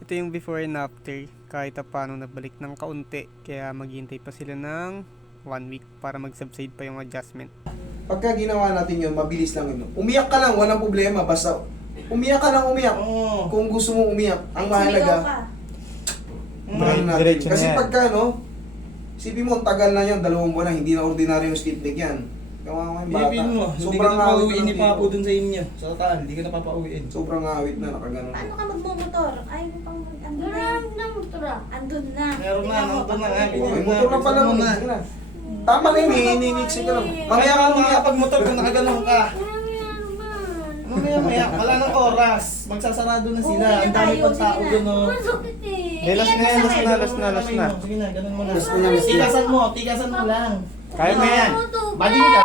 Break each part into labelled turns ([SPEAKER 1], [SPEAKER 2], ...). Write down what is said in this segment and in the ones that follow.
[SPEAKER 1] Ito yung before and after. Kahit paano nabalik ng kaunti. Kaya maghihintay pa sila ng 1 week para mag-subside pa yung adjustment.
[SPEAKER 2] Pagka ginawa natin yun, mabilis lang yun. Umiyak ka lang, walang problema. Basta umiyak ka lang, umiyak. Kung gusto mo umiyak, ang mahalaga.
[SPEAKER 1] Diretso na
[SPEAKER 2] Kasi
[SPEAKER 1] yan.
[SPEAKER 2] pagka isipin mo, ang tagal na yun, 2 buwan na, hindi na ordinaryo yung stiff neck yan. Kawawa yung bata.
[SPEAKER 3] Bilipin mo, hindi ka
[SPEAKER 2] Sobrang
[SPEAKER 3] na
[SPEAKER 2] awit
[SPEAKER 3] pauwiin
[SPEAKER 2] na
[SPEAKER 3] ni
[SPEAKER 2] dito.
[SPEAKER 3] Papo dun sa inyo. Sa taan, hindi ka na papauwiin.
[SPEAKER 2] Sobrang awit na, nakaganon.
[SPEAKER 4] Paano ka magmumotor? Ay, pang andun na. Andun na.
[SPEAKER 3] Meron na,
[SPEAKER 4] Tingnan mo,
[SPEAKER 3] nandun na
[SPEAKER 4] pag-
[SPEAKER 3] nga.
[SPEAKER 2] Oh,
[SPEAKER 3] Bilipin
[SPEAKER 2] motor na pala
[SPEAKER 3] mo
[SPEAKER 2] nun.
[SPEAKER 3] na.
[SPEAKER 2] Sige na. Tama na yun, hininiksi ka lang.
[SPEAKER 3] Mamaya
[SPEAKER 2] Mamaya
[SPEAKER 3] ka
[SPEAKER 2] ka umiyak.
[SPEAKER 3] pag motor kung nakaganon ka. Mamaya, wala nang oras. Magsasarado na sila.
[SPEAKER 4] Uuwi na
[SPEAKER 3] Ang dami
[SPEAKER 4] tayo,
[SPEAKER 3] pang tao
[SPEAKER 4] sige na.
[SPEAKER 3] dun, oh.
[SPEAKER 1] Eh, last na yan, last na, last na, last na.
[SPEAKER 3] Sige na, ganun mo na.
[SPEAKER 5] Last na, last na.
[SPEAKER 3] Tigasan mo lang.
[SPEAKER 1] Kaya mo yan.
[SPEAKER 3] Bading ka.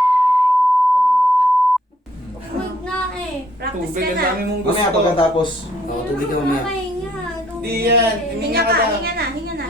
[SPEAKER 4] Huwag na eh. Practice
[SPEAKER 3] Tubig
[SPEAKER 4] ka
[SPEAKER 3] ang
[SPEAKER 4] na.
[SPEAKER 3] dami mong gusto.
[SPEAKER 2] Mamaya pagkatapos.
[SPEAKER 5] Oo, tubig ka mamaya.
[SPEAKER 3] Di yan.
[SPEAKER 4] Hinga ka, hinga na, hinga na.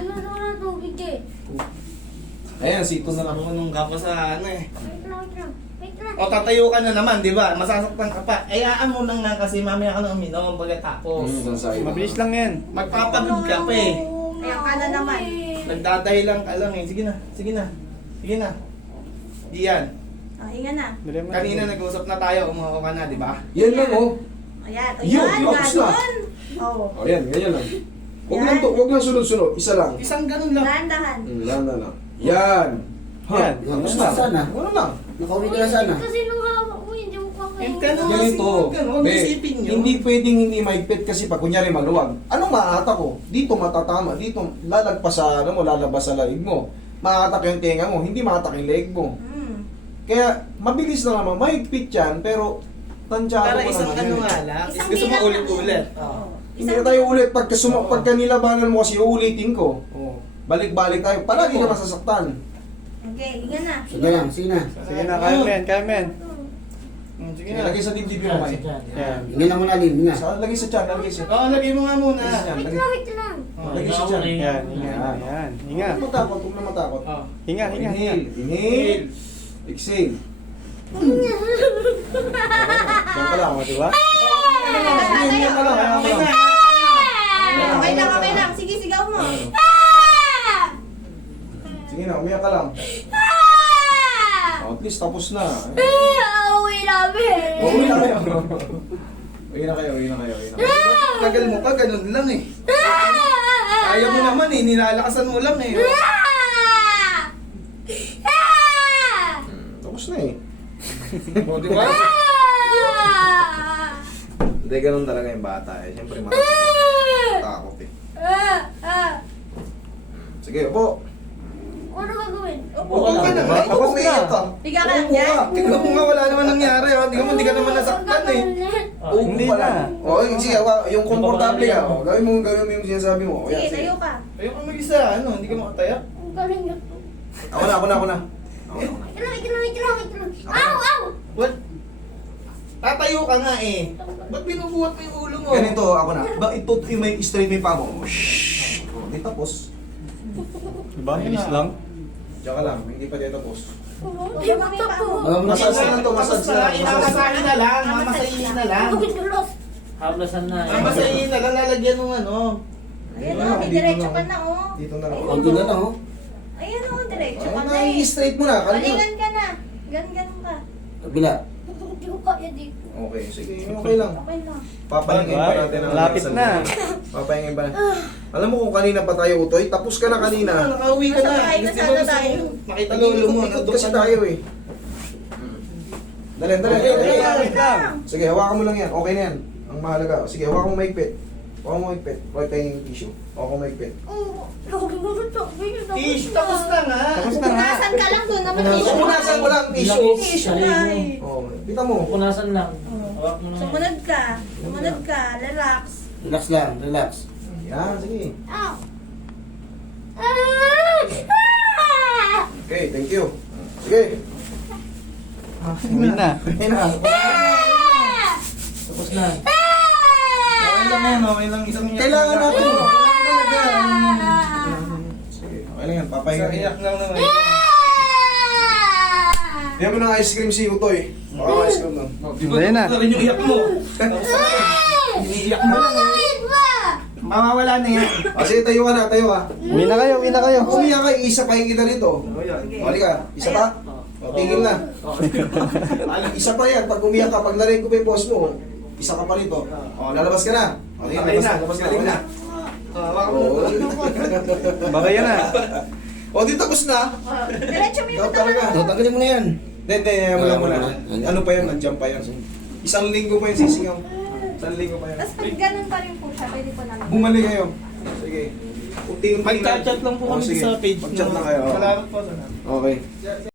[SPEAKER 2] Ayan, sito na lang.
[SPEAKER 3] Marunong ka pa sa ano eh. O tatayo ka na naman, di ba? Masasaktan ka pa. Ayaan mo lang na kasi mamaya ka nang uminom pagkatapos.
[SPEAKER 1] Mabilis lang yan.
[SPEAKER 3] Magpapagod ka pa eh.
[SPEAKER 4] Ayan ka na naman.
[SPEAKER 3] Nagdadahilan ka lang eh. Sige na, sige na. Sige na. Di yan.
[SPEAKER 4] Oh, hinga na.
[SPEAKER 1] Dali mo.
[SPEAKER 3] Kanina nag-usap na tayo, umuha ka na, di ba?
[SPEAKER 2] Yan lang, oh.
[SPEAKER 4] Ayan,
[SPEAKER 2] Yun,
[SPEAKER 4] ayan,
[SPEAKER 2] tapos na.
[SPEAKER 4] ganun. Oh,
[SPEAKER 2] O yan, ganyan lang. Huwag lang sunod-sunod, isa lang.
[SPEAKER 3] Isang ganun lang.
[SPEAKER 4] dahan-dahan.
[SPEAKER 2] Yan na lang. Yan.
[SPEAKER 1] Yan.
[SPEAKER 2] Tapos
[SPEAKER 5] Yan, sana.
[SPEAKER 2] Ano lang.
[SPEAKER 5] Nakauwi ka na sana.
[SPEAKER 6] Kasi nung hawak mo, hindi mo pa
[SPEAKER 3] And
[SPEAKER 6] kayo.
[SPEAKER 3] ganun
[SPEAKER 2] Ganito.
[SPEAKER 3] ganun.
[SPEAKER 2] Be,
[SPEAKER 3] Isipin nyo.
[SPEAKER 2] hindi pwedeng hindi maigpit kasi pag kunyari maluwag. Anong maata ko? Dito matatama. Dito lalagpas sa ano mo, lalabas sa laig mo. Maatak yung tenga mo, hindi maatak yung leg mo. Kaya mabilis na naman, maigpit yan, pero tansyado
[SPEAKER 3] Para
[SPEAKER 2] ko
[SPEAKER 3] isang
[SPEAKER 2] naman
[SPEAKER 3] ano
[SPEAKER 2] yun.
[SPEAKER 3] nga lang.
[SPEAKER 4] Isang
[SPEAKER 3] Gusto mo
[SPEAKER 4] bilang lang
[SPEAKER 3] ulit-ulit.
[SPEAKER 4] yan.
[SPEAKER 3] Oo.
[SPEAKER 2] Hindi na tayo ulit. Pagka nilabanan mo kasi uulitin ko. Balik-balik tayo. Palagi ka masasaktan.
[SPEAKER 4] Okay, hinga na.
[SPEAKER 5] Sige lang, sige na.
[SPEAKER 1] Sige na, kaya mo yan, kaya mo yan.
[SPEAKER 3] Sige
[SPEAKER 2] Sige,
[SPEAKER 3] na.
[SPEAKER 2] lagay sa dibdib mo kayo.
[SPEAKER 1] Yan.
[SPEAKER 5] Hindi na muna, Lin. Hinga.
[SPEAKER 2] Lagay sa tiyan, lagay sa
[SPEAKER 3] Oo, lagay mo nga muna.
[SPEAKER 2] lagay sa tiyan.
[SPEAKER 6] Wait
[SPEAKER 2] Lagay.
[SPEAKER 6] lang, wait lang.
[SPEAKER 2] Lagay sa tiyan.
[SPEAKER 1] Yan, hinga, yan. Hinga.
[SPEAKER 2] Huwag na matakot, huwag na matakot.
[SPEAKER 3] Oo.
[SPEAKER 1] Hinga, hinga, hinga.
[SPEAKER 2] Inhale, inhale. Exhale. Diyan ka lang, di ba?
[SPEAKER 4] Tayo,
[SPEAKER 2] ka lang,
[SPEAKER 3] Okay na.
[SPEAKER 4] Okay lang, okay lang. Sige, sigaw mo.
[SPEAKER 2] Sige na, umiyak ka lang. At least tapos na.
[SPEAKER 6] Uwi namin.
[SPEAKER 2] Uwi na kayo. Uwi na kayo, uwi na kayo, uwi na kayo.
[SPEAKER 3] Tagal mo pa, ganun lang eh. Kaya mo naman eh, nilalakasan mo lang eh.
[SPEAKER 2] Tapos na eh.
[SPEAKER 3] O, di ba?
[SPEAKER 2] Hindi, ganun talaga yung bata eh. Siyempre, matakot eh. Sige, upo.
[SPEAKER 6] Ano gagawin?
[SPEAKER 3] Upo ka na nga.
[SPEAKER 2] Tapos na
[SPEAKER 3] Umiiyak ka.
[SPEAKER 4] Higa ka lang
[SPEAKER 3] Upo
[SPEAKER 4] dyan.
[SPEAKER 3] ka. Tignan mo nga, wala naman nangyari. Oh. Hindi ka naman nasaktan eh.
[SPEAKER 2] Upo
[SPEAKER 1] Hindi
[SPEAKER 2] ka
[SPEAKER 1] na.
[SPEAKER 2] lang. O, sige, yung komportable ka. O, gawin mo yung sinasabi mo. O, yan,
[SPEAKER 4] Sige,
[SPEAKER 2] sige.
[SPEAKER 4] tayo ka.
[SPEAKER 3] Ayoko mag-isa, ano, hindi ka makataya.
[SPEAKER 6] Ang galing na to.
[SPEAKER 2] Ako na.
[SPEAKER 6] Wait lang, wait lang. Ow, ow!
[SPEAKER 3] What? Tatayo ka nga eh. Ba't binubuhat mo yung ulo mo?
[SPEAKER 2] Ganito, ako na. Ba, ito yung may straight may pa mo. Shhh. O, di tapos.
[SPEAKER 1] Diba? Bilis lang.
[SPEAKER 2] Diyan ka lang, hindi pa din tapos.
[SPEAKER 6] Hindi mo tapo.
[SPEAKER 2] Massage na to, massage na.
[SPEAKER 3] Inamasahin na lang, mamasahin na lang.
[SPEAKER 6] Bakit dulos?
[SPEAKER 7] Hablasan na.
[SPEAKER 3] Mamasahin na lang, lalagyan mo ano.
[SPEAKER 4] Ayan o, may diretso ka na o.
[SPEAKER 2] Dito na lang.
[SPEAKER 5] Konti na lang, oh.
[SPEAKER 4] Ayan o, diretso ka
[SPEAKER 2] Ayun
[SPEAKER 4] na
[SPEAKER 2] na,
[SPEAKER 4] eh.
[SPEAKER 2] i-straight mo na. Kalma.
[SPEAKER 4] Galingan ka na. Gan ka.
[SPEAKER 5] Kabila.
[SPEAKER 6] Hindi ko kaya dito.
[SPEAKER 2] Okay, sige, okay lang.
[SPEAKER 4] Okay lang.
[SPEAKER 2] Papahingin pa natin ang
[SPEAKER 1] Malapit
[SPEAKER 2] isang
[SPEAKER 1] na.
[SPEAKER 2] minuto. Papahingin pa. Alam mo kung kanina pa tayo utoy, tapos ka na kanina.
[SPEAKER 3] Nakauwi ka na.
[SPEAKER 4] Nasa bahay na
[SPEAKER 3] Gusto
[SPEAKER 4] sana
[SPEAKER 3] mo, gusto
[SPEAKER 4] tayo.
[SPEAKER 3] mo. Makita lolo mo.
[SPEAKER 2] Ikot kasi tayo eh. Dali.
[SPEAKER 3] Okay, wait lang.
[SPEAKER 2] Sige, hawakan mo lang yan. Okay na yan. Ang mahalaga. Sige, hawakan mo maigpit. Hawakan mo maigpit. Huwag tayong yung tissue. Hawakan mo maigpit.
[SPEAKER 6] Oo. Lagi mo ito.
[SPEAKER 3] Ish, tapos na nga.
[SPEAKER 1] Tapos na nga.
[SPEAKER 4] Punasan ka lang doon naman
[SPEAKER 5] Punasan.
[SPEAKER 4] tissue.
[SPEAKER 2] Punasan mo lang tissue.
[SPEAKER 4] Tissue ka eh.
[SPEAKER 2] Oh, kita mo.
[SPEAKER 7] Punasan lang. Hawak mo na.
[SPEAKER 4] Sumunod ka. Sumunod ka. Relax.
[SPEAKER 5] Relax lang, relax.
[SPEAKER 2] Yan, sige.
[SPEAKER 6] Ow!
[SPEAKER 2] Okay, thank you. Sige.
[SPEAKER 1] Uwi na.
[SPEAKER 2] Okay na.
[SPEAKER 3] Tapos na. Okay lang yan, okay lang. Isang iyak.
[SPEAKER 2] Kailangan natin.
[SPEAKER 3] Talaga.
[SPEAKER 2] Sige, okay lang yan.
[SPEAKER 3] Isang
[SPEAKER 2] Papahinga.
[SPEAKER 3] iyak lang naman.
[SPEAKER 2] Yan mo ng ice cream si Utoy. Baka ice cream nun.
[SPEAKER 1] Ayun na.
[SPEAKER 3] Ito rin yung iyak mo. Iniiyak mo lang.
[SPEAKER 6] Bakit ba?
[SPEAKER 3] Mawawala na yan.
[SPEAKER 2] Kasi tayo ka na, tayo ka.
[SPEAKER 1] Uwi na kayo, uwi na kayo.
[SPEAKER 2] Pag umiyak ka, isa pa yung kita rito. Halika, isa pa. O, tingin na. Isa pa yan. Pag umiyak ka, pag narinig ko pa yung boss mo, isa ka pa rito. O, lalabas ka na. O, tingin, labas ka na.
[SPEAKER 1] Baka yan na.
[SPEAKER 2] O, di tapos na.
[SPEAKER 6] Diretso mo yung
[SPEAKER 2] Ikaw talaga.
[SPEAKER 5] Tanggalin mo na yan.
[SPEAKER 2] Hindi, mo lang muna. Ano pa yan, nandiyan pa yan. Isang linggo pa yung sisigaw. Isang linggo pa yan.
[SPEAKER 6] Tapos pag ganun pa rin po siya, pwede po namin.
[SPEAKER 2] Bumalik kayo. Sige. Unti-unti
[SPEAKER 3] Mag-chat lang po kami
[SPEAKER 2] sige.
[SPEAKER 3] sa page.
[SPEAKER 2] Mag-chat lang kayo.
[SPEAKER 3] Salamat po. Salamat.
[SPEAKER 2] Okay.